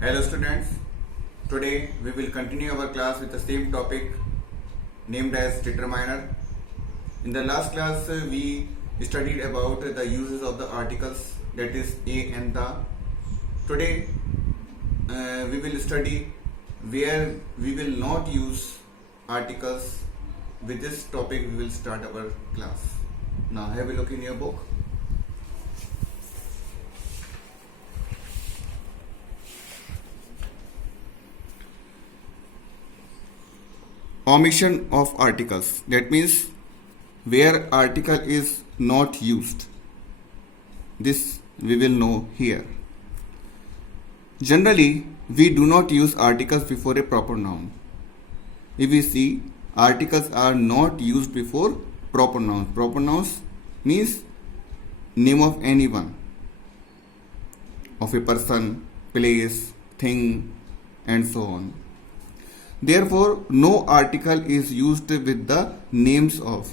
Hello students, today we will continue our class with the same topic named as determiner. In the last class we studied about the uses of the articles, that is a and the. Today we will study where we will not use articles. With this topic we will start our class. Now have a look in your book. Omission of articles, that means where article is not used. This we will know here. Generally, we do not use articles before a proper noun. If we see, articles are not used before proper nouns. Proper nouns means name of anyone, of a person, place, thing, and so on. Therefore, no article is used with the names of.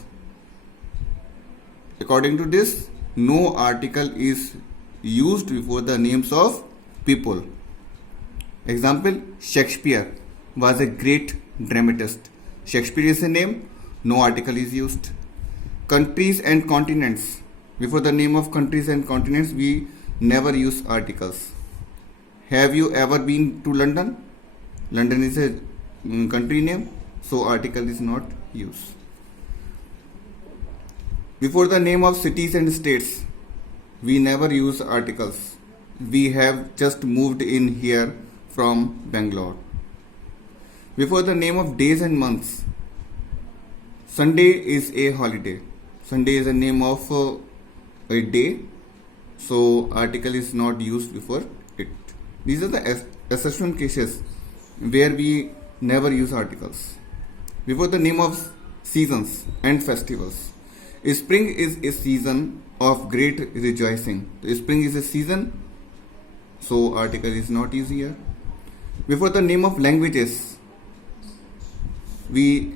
According to this, no article is used before the names of people. Example, Shakespeare was a great dramatist. Shakespeare is a name, no article is used. Countries and continents. Before the name of countries and continents, we never use articles. Have you ever been to London? London is a country name, so article is not used. Before the name of cities and states, we never use articles. We have just moved in here from Bangalore. Before the name of days and months, Sunday is a holiday. Sunday is a name of a day, so article is not used before it. These are the exception cases where we never use articles. Before the name of seasons and festivals, spring is a season of great rejoicing. Spring is a season, so article is not used here. Before the name of languages, we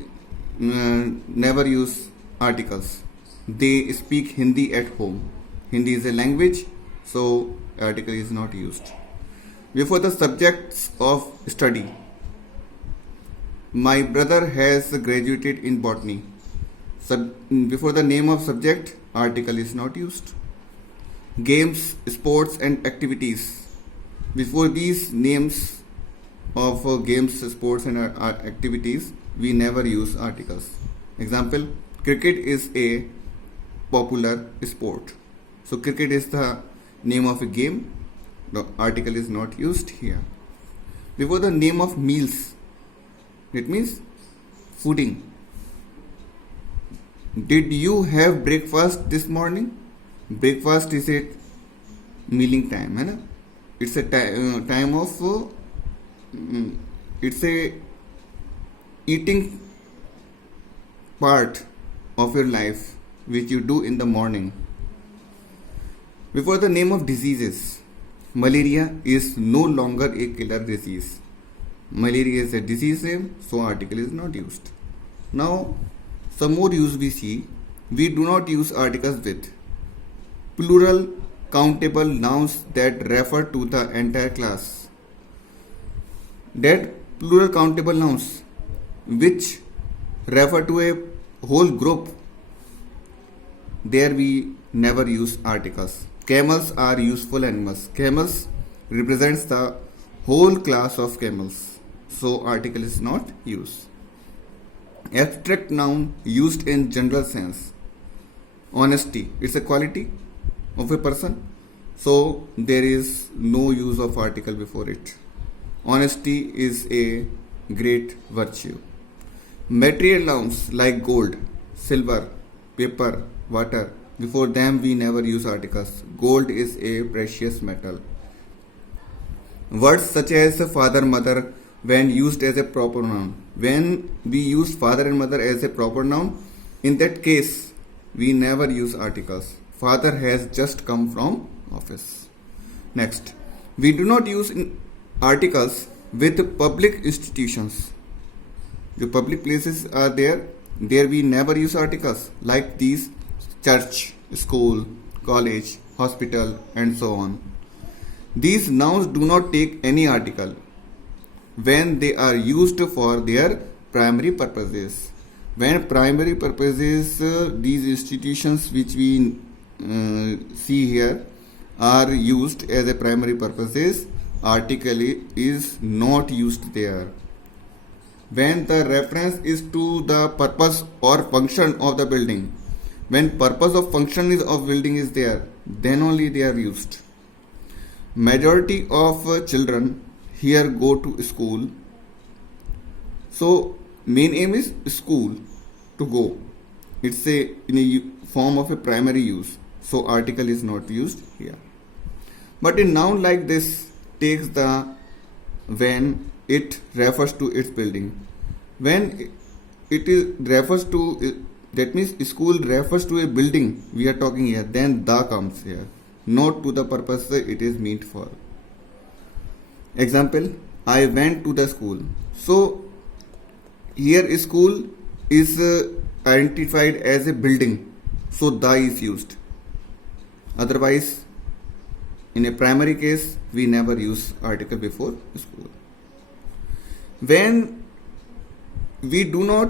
never use articles. They speak Hindi at home. Hindi is a language, so article is not used. Before the subjects of study, my brother has graduated in botany. Before the name of subject, article is not used. Games, sports and activities. Before these names of games, sports and activities, we never use articles. Example, cricket is a popular sport. So cricket is the name of a game. The article is not used here. Before the name of meals, it means fooding. Did you have breakfast this morning? Breakfast is a mealing time, है ना? It's a time of it's a eating part of your life which you do in the morning. Before the name of diseases, malaria is no longer a killer disease. Malaria is a disease name, so article is not used. Now, some more use we see. We do not use articles with plural countable nouns that refer to the entire class. That plural countable nouns which refer to a whole group, there we never use articles. Camels are useful animals. Camels represents the whole class of camels, so article is not used. Abstract noun used in general sense. Honesty, it's a quality of a person, so there is no use of article before it. Honesty is a great virtue. Material nouns like gold, silver, paper, water, before them we never use articles. Gold is a precious metal. Words such as father, mother, when used as a proper noun. When we use father and mother as a proper noun, in that case, we never use articles. Father has just come from office. Next, we do not use articles with public institutions. The public places are there we never use articles like these: church, school, college, hospital, and so on. These nouns do not take any article when they are used for their primary purposes. When primary purposes, these institutions which we see here are used as a primary purposes, article is not used there. When the reference is to the purpose or function of the building, when purpose of function of building is there, then only they are used. Majority of children here go to school. So main aim is school, to go. It's in a form of a primary use. So article is not used here. But a noun like this takes the when it refers to its building. When it is refers to, that means school refers to a building we are talking here, then the comes here, not to the purpose it is meant for. Example, I went to the school. So here school is identified as a building, so the is used. Otherwise, in a primary case, we never use article before school. When we do not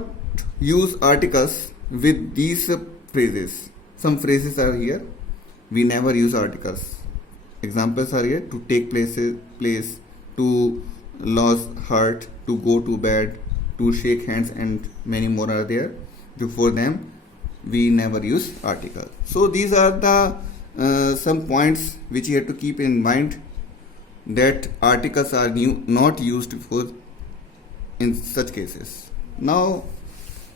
use articles with these phrases, some phrases are here, we never use articles. Examples are here: to take place, to lose heart, to go to bed, to shake hands, and many more are there. Before them, we never use article. So these are the some points which you have to keep in mind, that articles are not used before in such cases. Now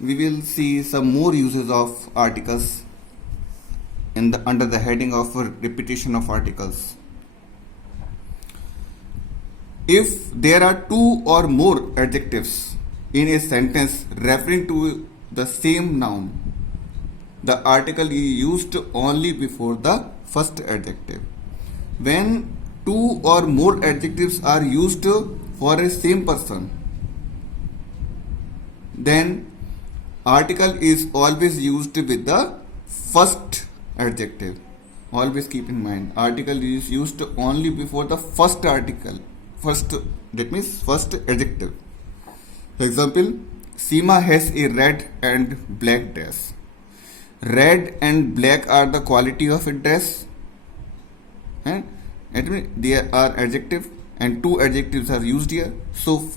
we will see some more uses of articles under the heading of repetition of articles. If there are two or more adjectives in a sentence referring to the same noun, the article is used only before the first adjective. When two or more adjectives are used for a same person, then article is always used with the first adjective. Always keep in mind, article is used only before the first article. That means first adjective. For example, Seema has a red and black dress. Red and black are the quality of a dress. They are adjective, and two adjectives are used here. So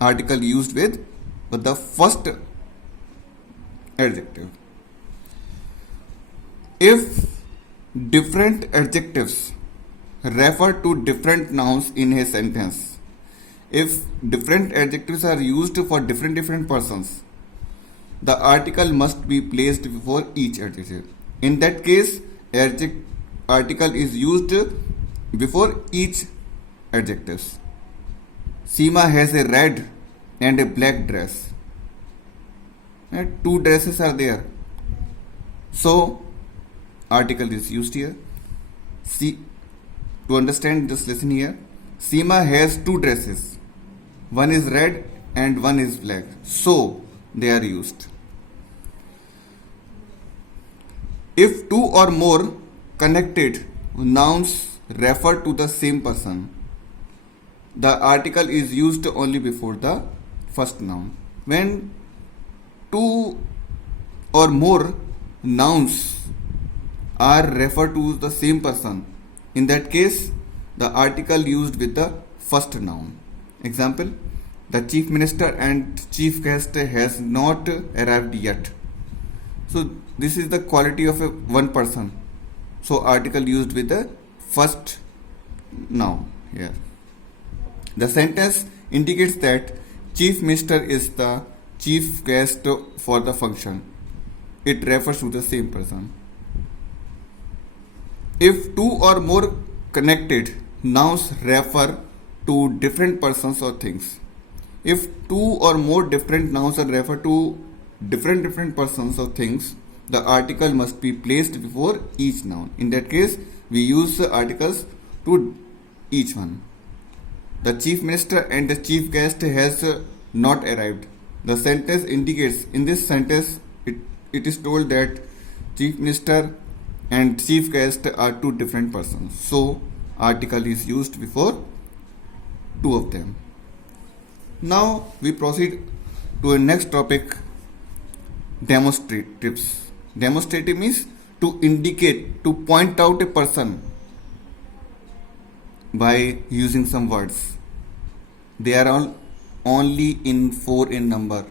article used with the first adjective. If different adjectives refer to different nouns in a sentence, if different adjectives are used for different persons, the article must be placed before each adjective. In that case, article is used before each adjectives. Seema has a red and a black dress. Two dresses are there, so article is used here. See, to understand this lesson here, Seema has two dresses. One is red and one is black, so they are used. If two or more connected nouns refer to the same person, the article is used only before the first noun. When two or more nouns are referred to the same person, in that case, the article used with the first noun. Example, the chief minister and chief guest has not arrived yet. So this is the quality of one person. So article used with the first noun here. The sentence indicates that chief minister is the chief guest for the function. It refers to the same person. If two or more connected nouns refer to different persons or things, if two or more different nouns are refer to different persons or things, the article must be placed before each noun. In that case, we use articles to each one. The chief minister and the chief guest has not arrived. The sentence indicates, in this sentence, it is told that chief minister and chief guest are two different persons. So article is used before two of them. Now we proceed to a next topic, demonstratives. Demonstrative means to indicate, to point out a person by using some words. They are all only in 4 in number.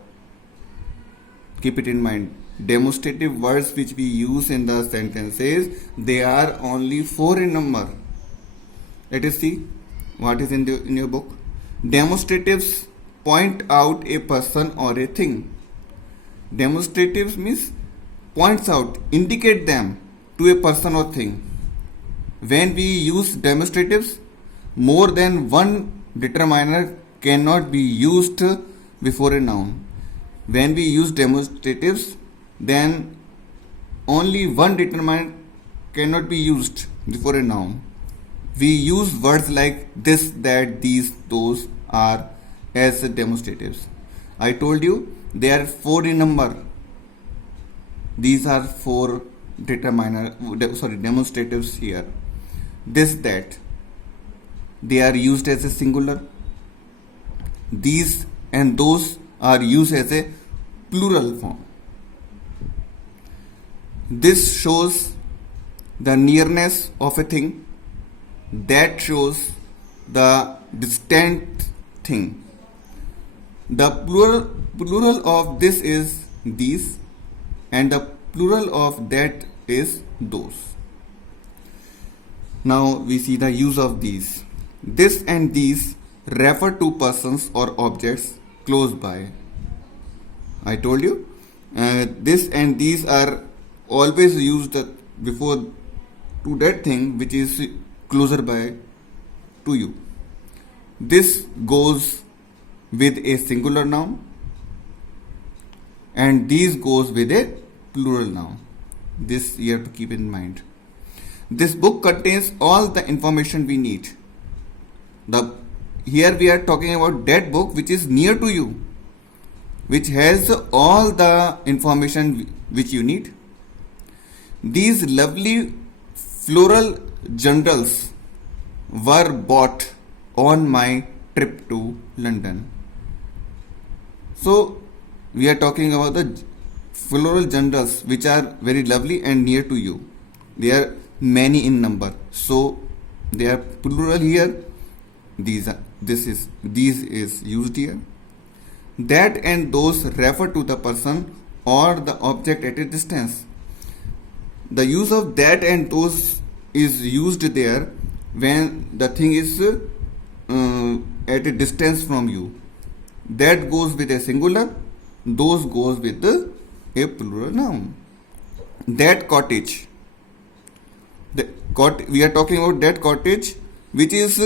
Keep it in mind. Demonstrative words which we use in the sentences, they are only 4 in number. Let us see what is in your book. Demonstratives point out a person or a thing. Demonstratives means points out, indicate them to a person or thing. When we use demonstratives, more than one determiner cannot be used before a noun. When we use demonstratives, then only one determiner cannot be used before a noun. We use words like this, that, these, those are as demonstratives. I told you they are 4 in number. These are 4 demonstratives here. This, that, they are used as a singular. These and those are used as a plural form. This shows the nearness of a thing. That shows the distant thing. The plural of this is these, and the plural of that is those. Now we see the use of these. This and these refer to persons or objects close by. I told you this and these are always used before to that thing which is closer by to you. This goes with a singular noun and these goes with a plural noun. This you have to keep in mind. This book contains all the information we need. Here we are talking about that book which is near to you, which has all the information which you need. These lovely floral generals were bought on my trip to London. So we are talking about the floral generals which are very lovely and near to you. They are many in number, so they are plural here. These is used here. That and those refer to the person or the object at a distance. The use of that and those is used there when the thing is at a distance from you. That goes with a singular, those goes with a plural noun. That cottage. We are talking about that cottage which is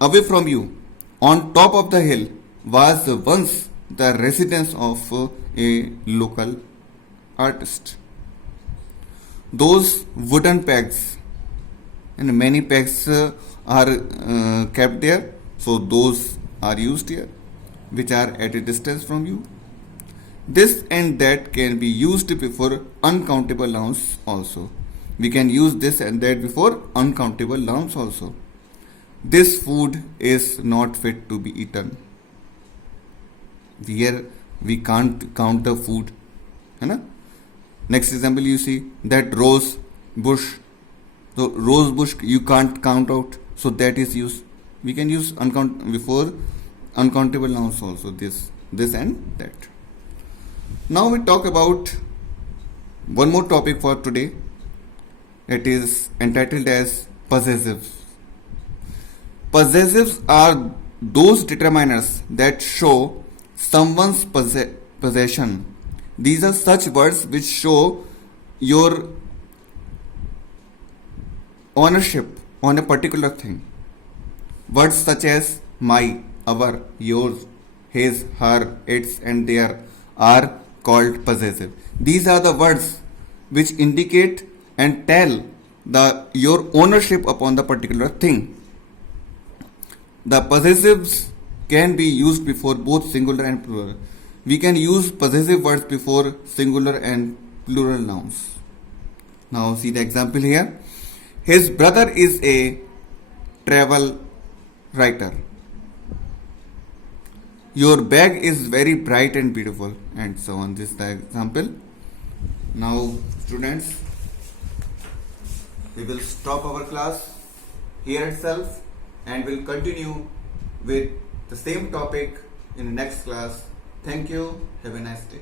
away from you, on top of the hill, was once the residence of a local artist. Those wooden pegs, and many pegs are kept there, so those are used here, which are at a distance from you. This and that can be used before uncountable nouns also. We can use this and that before uncountable nouns also. This food is not fit to be eaten. Here we can't count the food. Next example you see that rose bush. So rose bush you can't count out. So that is used. We can use before uncountable nouns also. This and that. Now we talk about one more topic for today. It is entitled as possessives. Possessives are those determiners that show someone's possession. These are such words which show your ownership on a particular thing. Words such as my, our, yours, his, her, its and their are called possessive. These are the words which indicate and tell your ownership upon the particular thing. The possessives can be used before both singular and plural. We can use possessive words before singular and plural nouns. Now see the example here. His brother is a travel writer. Your bag is very bright and beautiful, and so on. This is the example. Now, students, we will stop our class here itself and will continue with the same topic in the next class. Thank you. Have a nice day.